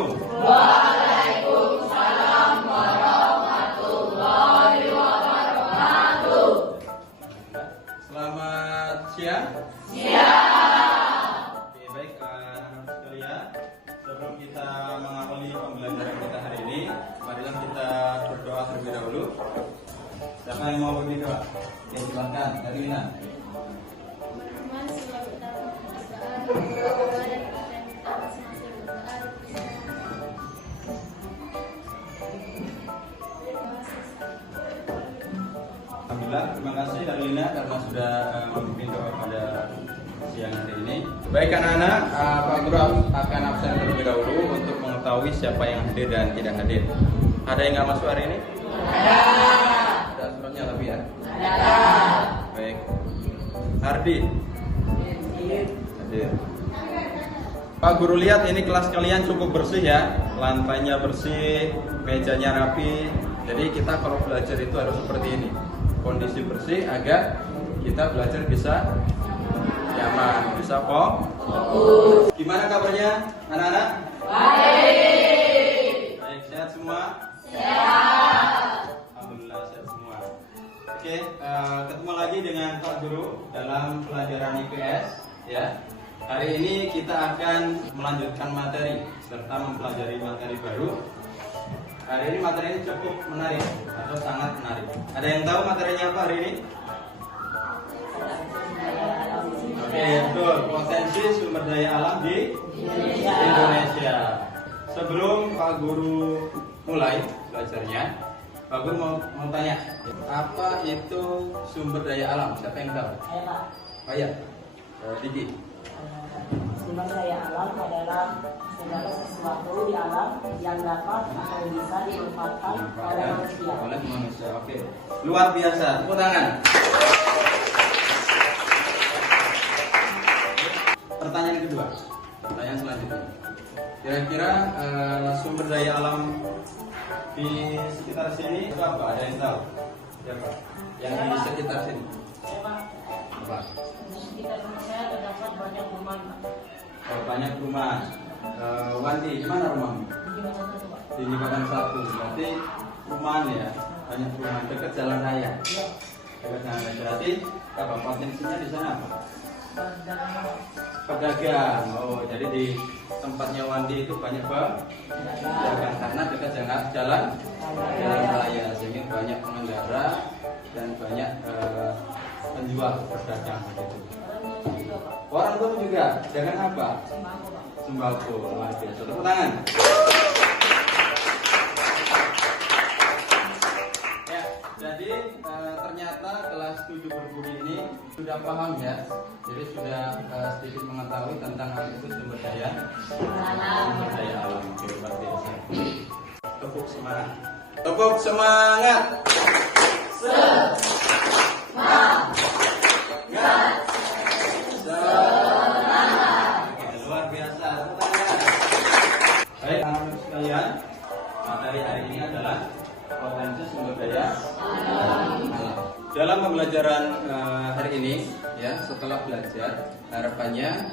wabarakatuh. Waalaikumsalam warahmatullahi wabarakatuh. Selamat siang. Siang. Oke, baik anak-anak sekalian. Sebelum kita mengawali pembelajaran kita hari ini, marilah kita berdoa terlebih dahulu. Siapa yang mau berdoa? Ya, silakan dari Lina. Alhamdulillah, terima kasih Darlina karena sudah memimpin doa pada siang hari ini. Baik anak-anak, Pak Guru akan absen terlebih dahulu untuk mengetahui siapa yang hadir dan tidak hadir. Ada yang nggak masuk hari ini? Ada. Ada suratnya tapi ya? Ada. Baik. Ardi? Hadir. Pak Guru lihat ini kelas kalian cukup bersih ya, lantainya bersih, mejanya rapi. Jadi kita kalau belajar itu harus seperti ini, kondisi bersih agar kita belajar bisa nyaman, bisa fokus. Gimana kabarnya anak-anak? Baik. Baik, sehat semua? Sehat. Alhamdulillah sehat semua. Oke, ketemu lagi dengan Pak Guru dalam pelajaran IPS ya. Hari ini kita akan melanjutkan materi serta mempelajari materi baru. Hari ini materi ini cukup menarik atau sangat menarik. Ada yang tahu materinya apa hari ini? Oke, betul. Potensi sumber daya alam di Indonesia. Sebelum Pak Guru mulai belajarnya, Pak Guru mau tanya, apa itu sumber daya alam? Siapa yang tahu? Saya Pak, Oh ya, Diki. sumber daya alam adalah segala sesuatu di alam yang dapat atau bisa dimanfaatkan oleh manusia. Oleh manusia. Oke. Luar biasa. Tepuk tangan. Pertanyaan kedua. Pertanyaan selanjutnya. Kira-kira sumber daya alam di sekitar sini itu apa? Ada yang tahu? Siapa? Yang di sekitar sini. Saya Pak, Apa? di sekitar rumah saya terdapat banyak rumah Pak. Oh, banyak rumah. Wandi, di mana rumahmu? Di mana satu Pak? Di Jembatan 1. Berarti rumahan ya. Banyak rumah dekat jalan raya. Iya. Dekat jalan raya. Berarti apa potensinya di sana apa? Dan Pedagang. Oh, jadi di tempatnya Wandi itu banyak pedagang karena dekat jalan raya sehingga banyak pengendara dan banyak penjual pedagang begitu. Orang tua juga dagang apa? Sembako. Luar biasa. Tepuk tangan. Ya, jadi ternyata kelas 7 berbudi ini sudah paham ya. Jadi sudah sedikit mengetahui tentang apa itu sumber daya alam. Oke, luar biasa. Tepuk semangat. Tepuk semangat. Luar biasa. Baik, anak-anak sekalian, materi hari ini adalah potensi sumber daya alam. Dalam pembelajaran hari ini, ya setelah belajar, harapannya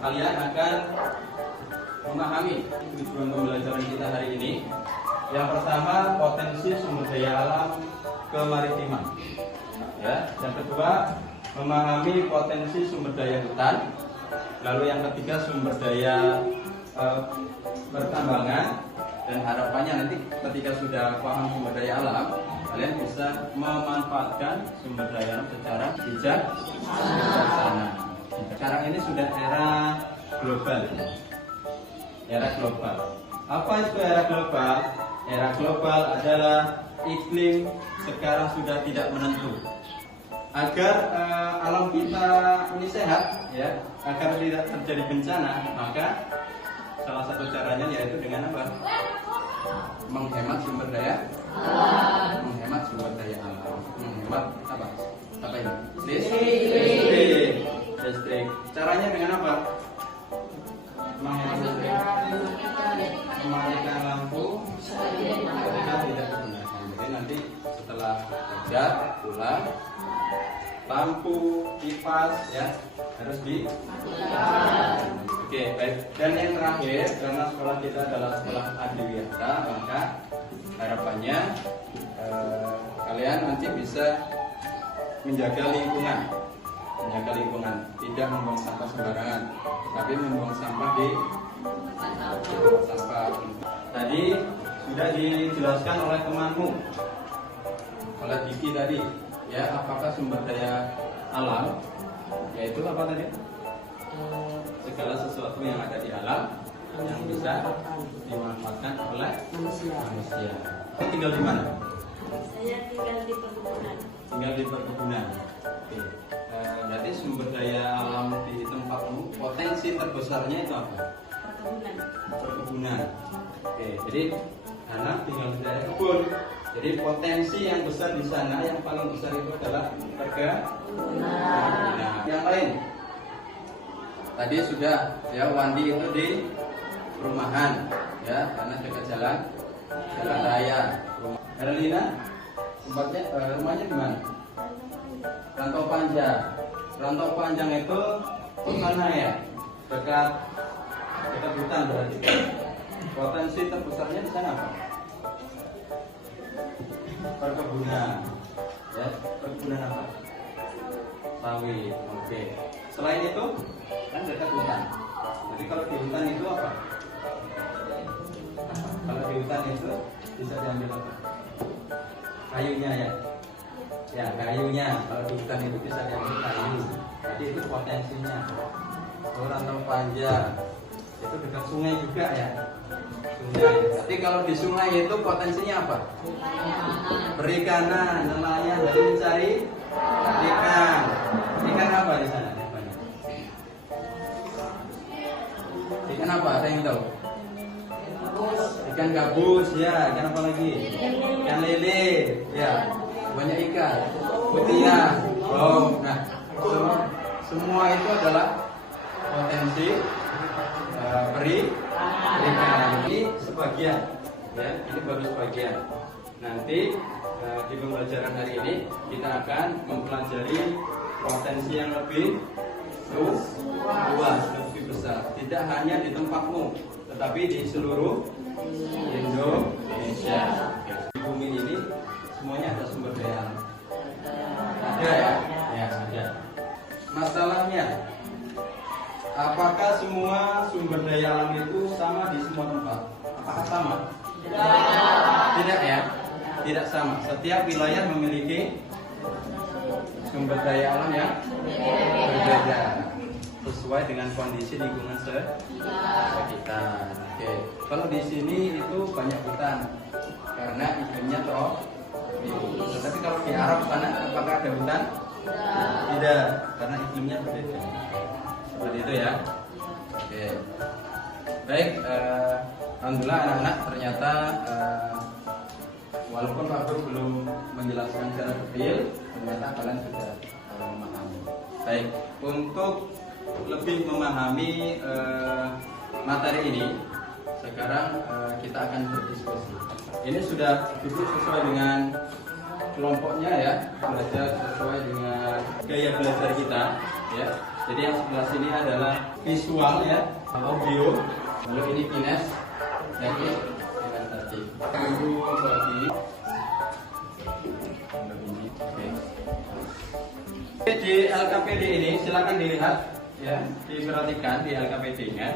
kalian akan memahami tujuan pembelajaran kita hari ini. Yang pertama, potensi sumber daya alam kemaritiman. Ya, yang kedua, memahami potensi sumber daya hutan. Lalu yang ketiga, sumber daya pertambangan. Dan harapannya nanti ketika sudah paham sumber daya alam, kalian bisa memanfaatkan sumber daya alam secara bijaksana. Sekarang ini sudah era global. Era global. Apa itu era global? Era global adalah iklim sekarang sudah tidak menentu. Agar alam kita ini sehat, ya, agar tidak terjadi bencana, maka salah satu caranya yaitu dengan apa? Menghemat sumber daya alam. Menghemat sumber daya alam. Menghemat apa? Apa ini? Listrik. Caranya dengan apa? Menghemat listrik. Mematikan lampu ketika tidak digunakan. Jadi nanti setelah kerja pulang, lampu kipas ya harus dimatikan. Oke, baik. Dan yang terakhir, karena sekolah kita adalah sekolah adiwiyata, maka harapannya kalian nanti bisa menjaga lingkungan, tidak membuang sampah sembarangan, tapi membuang sampah di sampah. Tadi sudah dijelaskan oleh temanmu, oleh Diki tadi, ya, apakah sumber daya alam, yaitu apa tadi? Segala sesuatu yang ada di alam yang bisa dimanfaatkan oleh manusia. Kamu tinggal di mana? Saya tinggal di perkebunan. Tinggal di perkebunan. Oke. Berarti sumber daya alam di tempatmu, potensi terbesarnya itu apa? Perkebunan. Oke, jadi anak tinggal di daerah kebun. Jadi potensi yang besar di sana, yang paling besar itu adalah perkebunan. Yang lain? Tadi sudah, ya, Wandi itu di perumahan, ya, karena dekat jalan raya. Herlina, tempatnya rumahnya di mana? Rantau Panjang. Rantau Panjang itu mana ya? Dekat hutan berarti. Potensi terbesarnya di sana apa? Perkebunan. Ya, perkebunan apa? Sawit. Oke. Selain itu, kan dekat hutan. Jadi kalau di hutan itu apa? Kalau di hutan itu bisa diambil apa? Kayunya, ya. Ya, kayunya. Kalau di hutan itu bisa diambil kayu. Jadi itu potensinya. Rantau Panjang itu dekat sungai juga, ya. Sungai. Tapi kalau di sungai itu potensinya apa? Perikanan, nelayan, jadi mencari ikan. Ikan apa di sana? Ikan apa? Ada yang tahu? Ikan gabus, ya. Ikan apa lagi? Ikan lele, ya. Banyak ikan. Mutia, nah, semua itu adalah potensi perikanan. Ini sebagian, ya. Ini baru sebagian. Nanti di pembelajaran hari ini kita akan mempelajari potensi yang lebih luas, lebih besar. Tidak hanya di tempatmu, tetapi di seluruh Indonesia. Di bumi ini semuanya ada sumber daya alam. Ada, ya? Ya, ada. Masalahnya, apakah semua sumber daya alam itu sama di semua tempat? Apakah sama? Tidak, ya? Tidak sama. Setiap wilayah memiliki sumber daya alam yang berbeda sesuai dengan kondisi lingkungan sekitar. Oke. Kalau di sini itu banyak hutan karena iklimnya tropis. Tetapi kalau di Arab sana apakah ada hutan? Tidak, karena iklimnya berbeda. Seperti itu, ya. Oke. Baik, alhamdulillah anak-anak ternyata walaupun Pak Guru belum menjelaskan secara detail, ternyata kalian sudah memahami. Baik, untuk lebih memahami materi ini, sekarang kita akan berdiskusi. Ini sudah duduk sesuai dengan kelompoknya, ya, belajar sesuai dengan gaya belajar kita, ya. Jadi yang sebelah sini adalah visual, ya, audio, lalu ini kines, dan ini kinestetik. Guru bagi di LKPD ini silakan dilihat, ya, diperhatikan di LKPD-nya.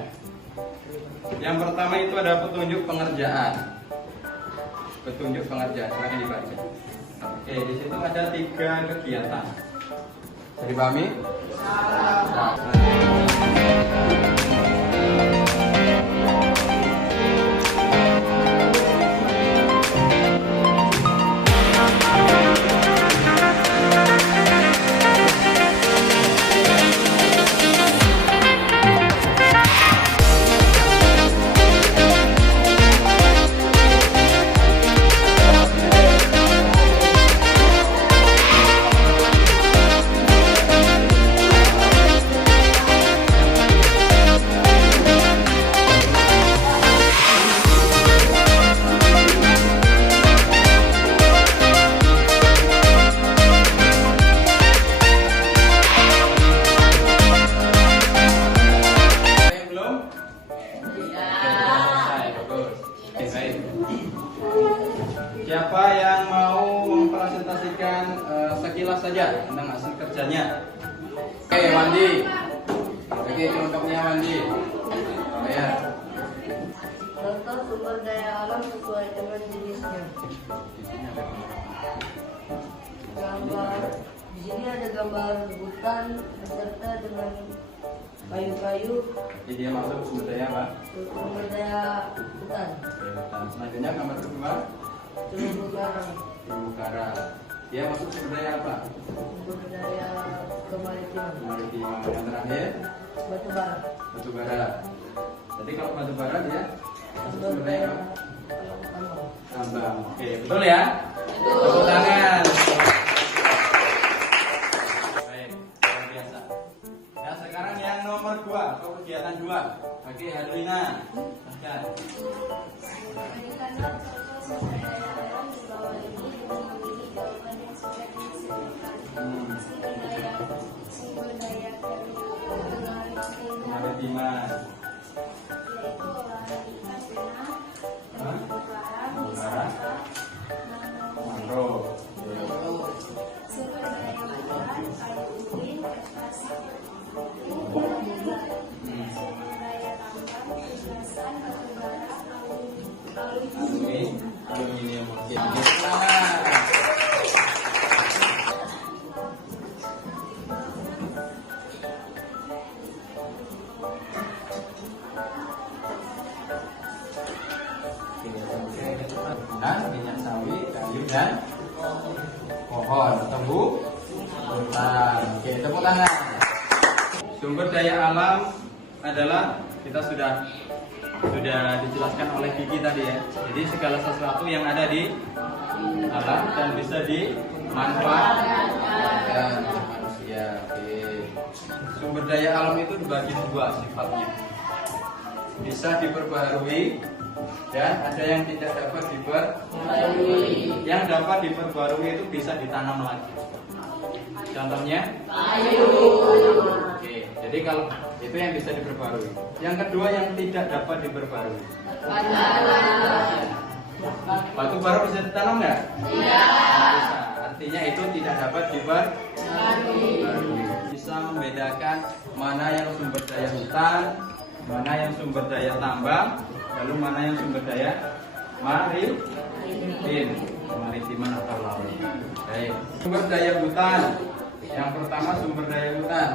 Yang pertama itu ada petunjuk pengerjaan. Silakan dibaca. Oke, di situ ada 3 kegiatan. Jadi dipahami? sekilas saja tentang hasil kerjanya. Oke, Wandi. Oke, contohnya Wandi. Ya. Contoh sumber daya alam sesuai dengan jenisnya. Gambar di sini ada gambar hutan beserta dengan kayu-kayu. Jadi dia masuk sumber daya apa? Sumber daya hutan. Oke, hutan. Selanjutnya gambar kedua, Terumbu karang. terumbu karang. Dia masuk sumber daya apa? Sumber daya kemaritiman. Kemaritiman. Yang terakhir, Batu bara. batu bara. Jadi kalau batu bara dia masuk Sumber sumber daya daya apa? tambang. Tambang. Oke, betul ya? Tepuk tangan. Baik, luar biasa. Nah, sekarang yang nomor 2 atau kegiatan 2. Oke, Hadlina. Silakan. Bagaimana contoh sumber daya alam di bawah ini dengan memilih jawaban yang sudah disediakan. Sumber daya kemaritiman Kemaritiman. yaitu olahan ikan tuna, terumbu karang, Terumbu karang. wisata, Mangrove. sumber daya hutan, kayu ubin, kertas, sumber daya tambang, tugasan, batu bara, Aluminium. Oke. Selamat. Minyak sawit, kayu dan pohon atau hutan. Oke, tepuk tangan. Sumber daya alam adalah kita sudah dijelaskan oleh Kiki tadi ya. Jadi segala sesuatu yang ada di alam dan bisa dimanfaatkan oleh manusia. Oke. Sumber daya alam itu dibagi dua sifatnya. Bisa diperbarui dan ada yang tidak dapat diperbarui. Yang dapat diperbarui itu bisa ditanam lagi. Contohnya kayu. Oke, jadi kalau itu yang bisa diperbarui. Yang kedua yang tidak dapat diperbarui. Batu bara bisa ditanam nggak? Tidak. Bisa. Artinya itu tidak dapat diperbarui. Bisa membedakan mana yang sumber daya hutan, mana yang sumber daya tambang, lalu mana yang sumber daya maritiman atau laut. Baik. Sumber daya hutan. Yang pertama sumber daya hutan.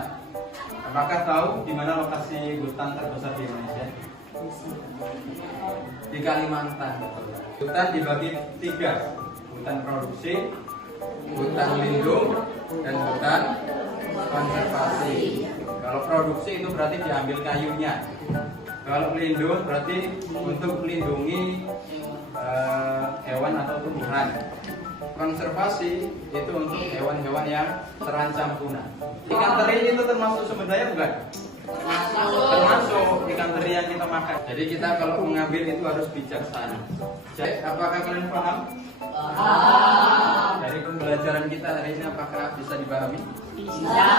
Apakah tahu di mana lokasi hutan terbesar di Indonesia? Di Kalimantan. Hutan dibagi 3, hutan produksi, hutan lindung, dan hutan konservasi. Kalau produksi itu berarti diambil kayunya. Kalau lindung berarti untuk melindungi hewan atau tumbuhan. Konservasi itu untuk hewan-hewan yang terancam punah. Ikan teri itu termasuk sumber daya bukan? Termasuk ikan teri yang kita makan. Jadi kita kalau mengambil itu harus bijaksana. Jadi apakah kalian paham? Dari pembelajaran kita hari ini apakah bisa dipahami? Bisa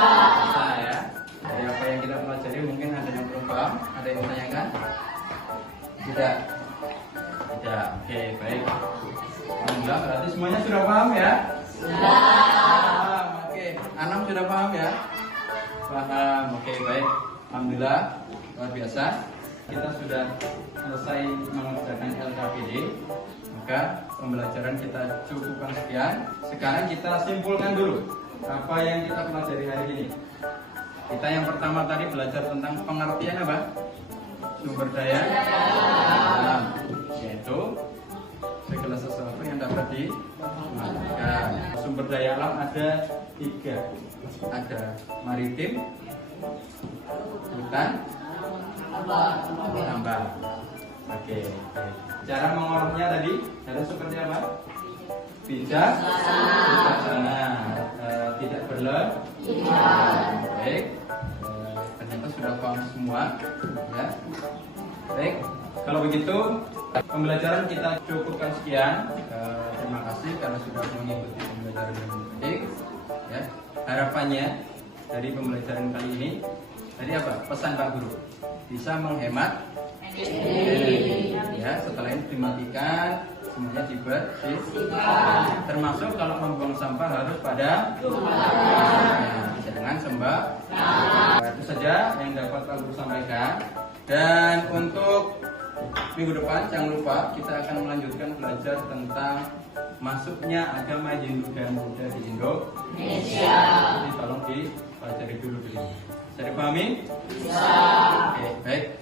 ya. Dari apa yang kita pelajari mungkin ada yang belum paham, ada yang menanyakan? Tidak. Tidak. Oke, baik. Alhamdulillah berarti semuanya sudah paham ya? Sudah. Paham. Oke, Anam sudah paham ya? Paham. Oke, baik. Alhamdulillah luar biasa. Kita sudah selesai mengerjakan LKPD. Maka pembelajaran kita cukupkan sekian. Sekarang kita simpulkan dulu apa yang kita pelajari hari ini. Kita yang pertama tadi belajar tentang pengertian apa? Sumber daya alam, yaitu segala sesuatu yang dapat dimanfaatkan. Sumber daya alam ada 3, ada maritim, hutan, tambang. Oke. Cara mengolahnya tadi harus seperti apa? Bijaksana, tidak berlebihan. Baik. Ternyata sudah paham semua, ya. Baik. Kalau begitu pembelajaran kita cukupkan sekian. Terima kasih karena sudah mengikuti pembelajaran yang baik. Ya. Harapannya dari pembelajaran kali ini tadi apa? Pesan Pak Guru bisa menghemat energi. Ya, setelah ini dimatikan, semuanya dibersihkan. Termasuk kalau membuang sampah harus pada jangan sembarangan. Itu saja yang dapat aku sampaikan. Dan untuk minggu depan jangan lupa kita akan melanjutkan belajar tentang masuknya agama Hindu dan Buddha di Indonesia. Jadi tolong dipelajari dulu. Bisa dipahami? Bisa. Oke, baik.